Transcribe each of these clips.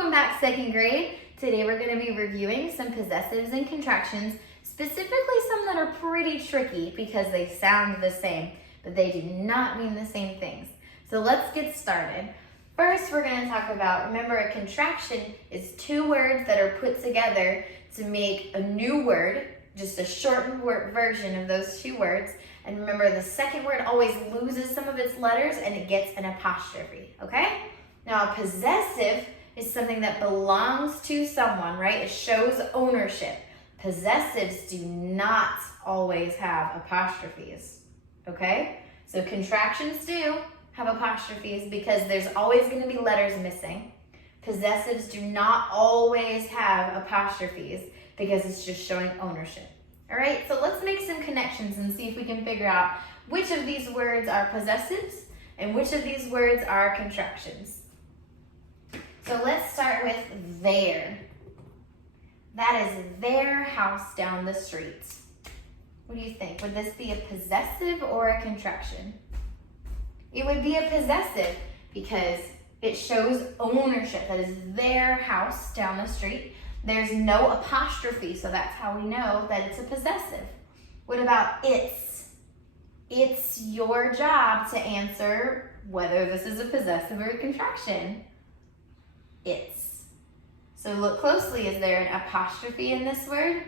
Welcome back, second grade. Today we're going to be reviewing some possessives and contractions, specifically some that are pretty tricky because they sound the same, but they do not mean the same things. So let's get started. First, we're going to talk about, remember, a contraction is two words that are put together to make a new word, just a shortened version of those two words. And remember, the second word always loses some of its letters and it gets an apostrophe, okay? Now, a possessive is something that belongs to someone, right? It shows ownership. Possessives do not always have apostrophes, okay? So contractions do have apostrophes because there's always going to be letters missing. Possessives do not always have apostrophes because it's just showing ownership. All right, so let's make some connections and see if we can figure out which of these words are possessives and which of these words are contractions. So let's start with their. That is their house down the street. What do you think? Would this be a possessive or a contraction? It would be a possessive because it shows ownership. That is their house down the street. There's no apostrophe, so that's how we know that it's a possessive. What about its? It's your job to answer whether this is a possessive or a contraction. Its. So look closely. Is there an apostrophe in this word?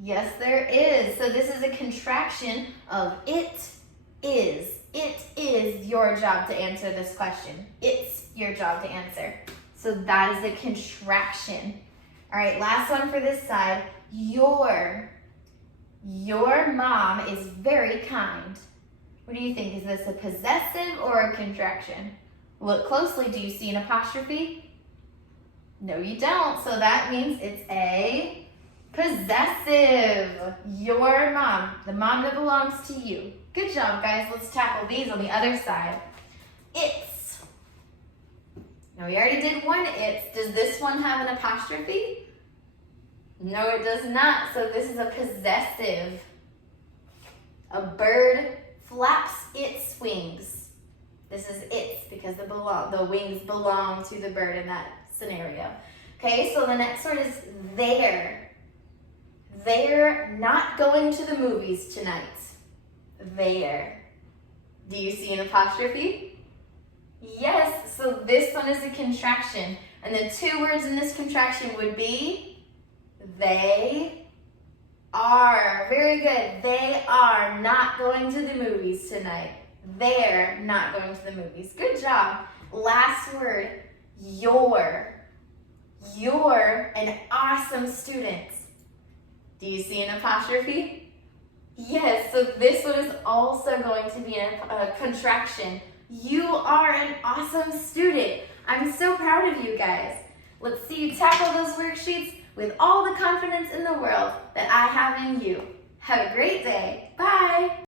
Yes, there is. So this is a contraction of it is. It is your job to answer this question. It's your job to answer. So that is a contraction. All right, last one for this side. Your mom is very kind. What do you think? Is this a possessive or a contraction? Look closely. Do you see an apostrophe? No, you don't. So that means it's a possessive. Your mom, the mom that belongs to you. Good job, guys. Let's tackle these on the other side. It's. Now, we already did one it's. Does this one have an apostrophe? No, it does not. So this is a possessive. A bird flaps its wings. This is its because the wings belong to the bird in that scenario. Okay, so the next word is their. They're not going to the movies tonight. Their. Do you see an apostrophe? Yes, so this one is a contraction. And the two words in this contraction would be they are. Very good. They are not going to the movies tonight. They're not going to the movies. Good job. Last word, your. You're an awesome student. Do you see an apostrophe? Yes, so this one is also going to be a contraction. You are an awesome student. I'm so proud of you guys. Let's see you tackle those worksheets with all the confidence in the world that I have in you. Have a great day. Bye.